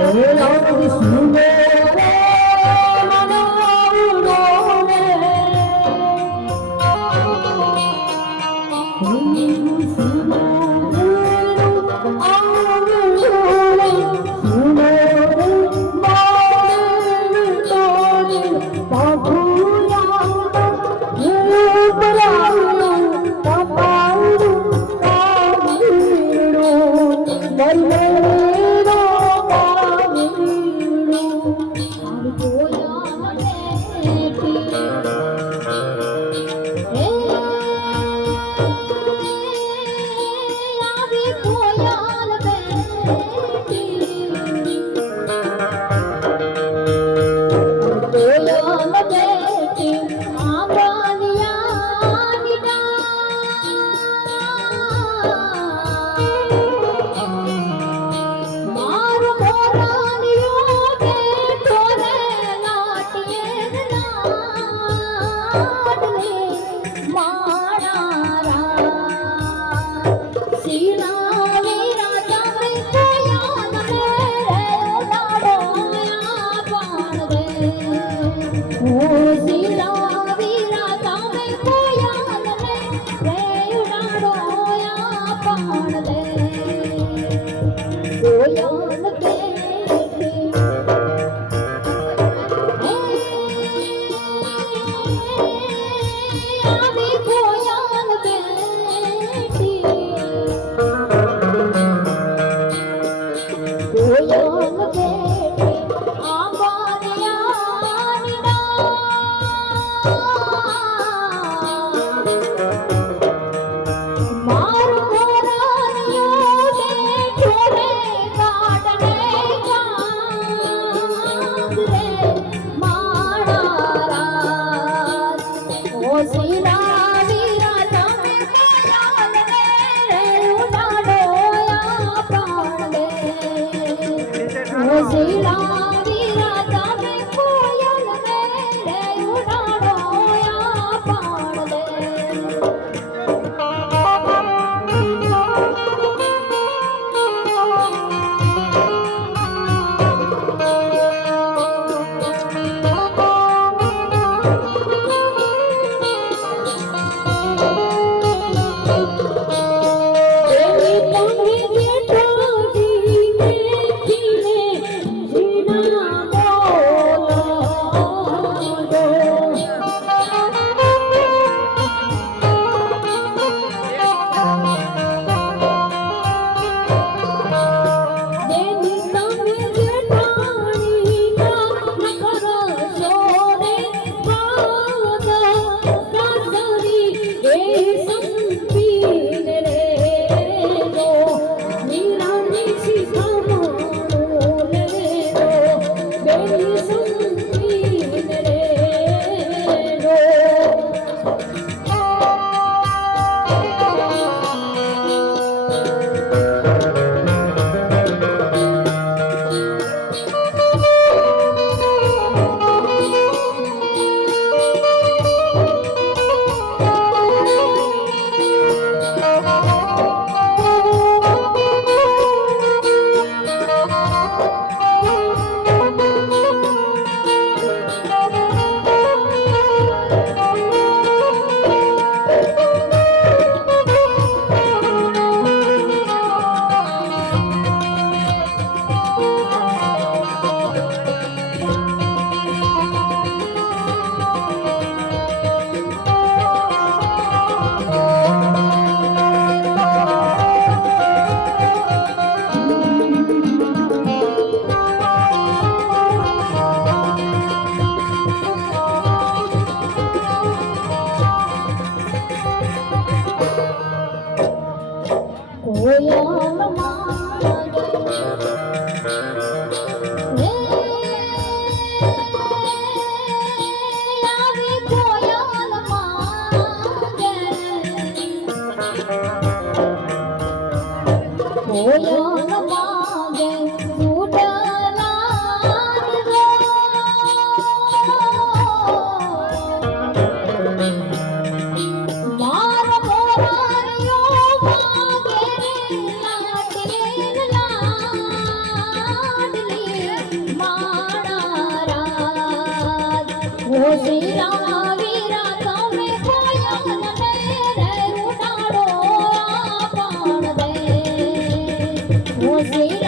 我们老的时候 Oh, see 谁老？Mm-hmm. Yeah.